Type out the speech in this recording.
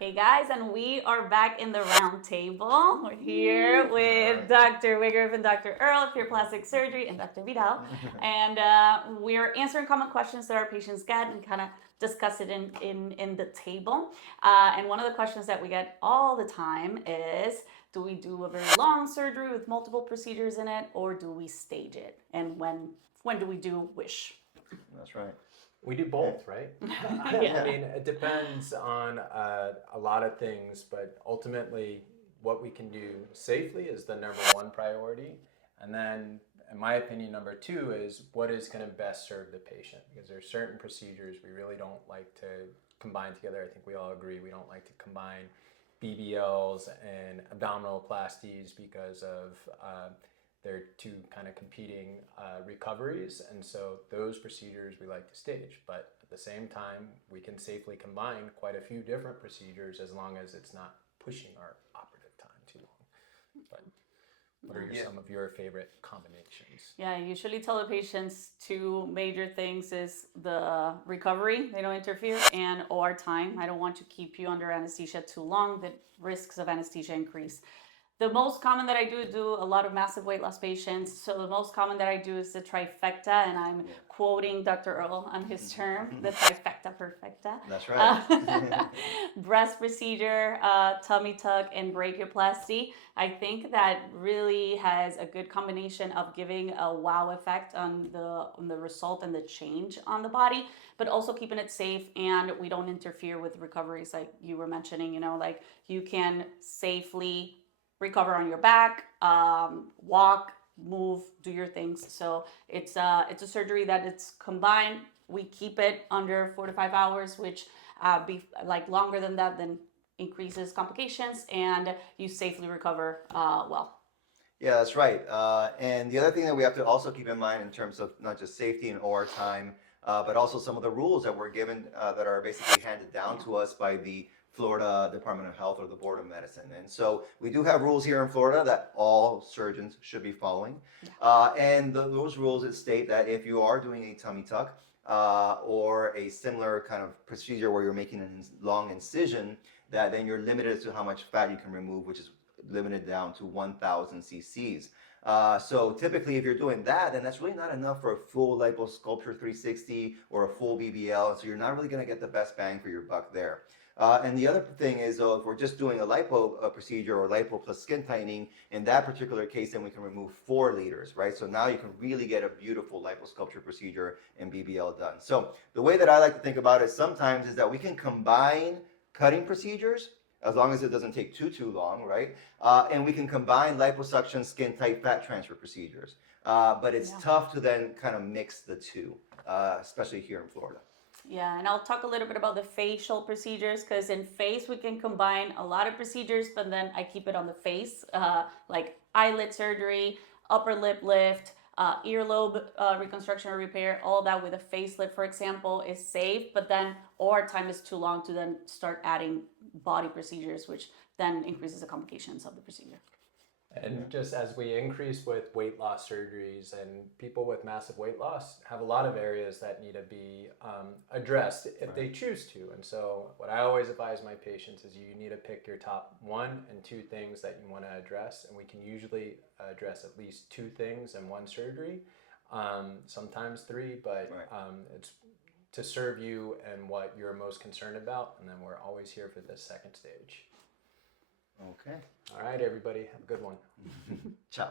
Hey guys, and we are back in the round table. We're here with Dr. Wegerif and Dr. Earle of Pure Plastic Surgery and Dr. Vidal. And we're answering common questions that our patients get and kind of discuss it in the table. And one of the questions that we get all the time is, do we do a very long surgery with multiple procedures in it, or do we stage it? And when do we do which? That's right. We do both, right? Yeah. I mean, it depends on a lot of things, but ultimately, what we can do safely is the number one priority. And then, in my opinion, number two is what is going to best serve the patient. Because there's certain procedures we really don't like to combine together. I think we all agree we don't like to combine BBLs and abdominoplasties because of they're two kind of competing recoveries, and so those procedures we like to stage. But at the same time, we can safely combine quite a few different procedures as long as it's not pushing our operative time too long. But what are some of your favorite combinations? Yeah, I usually tell the patients two major things is the recovery, they don't interfere, and OR time. I don't want to keep you under anesthesia too long. The risks of anesthesia increase. The most common that I do a lot of massive weight loss patients. So the most common that I do is the trifecta, and I'm quoting Dr. Earle on his term, the trifecta perfecta. That's right. Breast procedure, tummy tuck, and brachioplasty. I think that really has a good combination of giving a wow effect on the result and the change on the body, but also keeping it safe, and we don't interfere with recoveries like you were mentioning. Like you can safely recover on your back, walk, move, do your things. So it's a surgery that it's combined. We keep it under 4 to 5 hours, which be like longer than that, then increases complications, and you safely recover well. Yeah, that's right. And the other thing that we have to also keep in mind in terms of not just safety and OR time, but also some of the rules that we're given that are basically handed down to us by the Florida Department of Health or the Board of Medicine. And so we do have rules here in Florida that all surgeons should be following. And those rules state that if you are doing a tummy tuck or a similar kind of procedure where you're making a long incision, that then you're limited to how much fat you can remove, which is limited down to 1,000 cc's. So typically if you're doing that, then that's really not enough for a full liposculpture 360 or a full BBL. So you're not really going to get the best bang for your buck there. And the other thing is, though, if we're just doing a lipo procedure or lipo plus skin tightening, in that particular case, then we can remove 4 liters, right? So now you can really get a beautiful liposculpture procedure and BBL done. So the way that I like to think about it sometimes is that we can combine cutting procedures as long as it doesn't take too long, right? And we can combine liposuction, skin tight, fat transfer procedures. But it's tough to then kind of mix the two, especially here in Florida. Yeah, and I'll talk a little bit about the facial procedures, because in face we can combine a lot of procedures, but then I keep it on the face, like eyelid surgery, upper lip lift, earlobe reconstruction or repair, all that with a facelift, for example, is safe, but then OR time is too long to then start adding body procedures, which then increases the complications of the procedure. And just as we increase with weight loss surgeries, and people with massive weight loss have a lot of areas that need to be addressed if they choose to. And so what I always advise my patients is you need to pick your top 1 and 2 things that you want to address. And we can usually address at least 2 things in one surgery, sometimes 3, but it's to serve you and what you're most concerned about. And then we're always here for the second stage. Okay. All right, everybody. Have a good one. Ciao.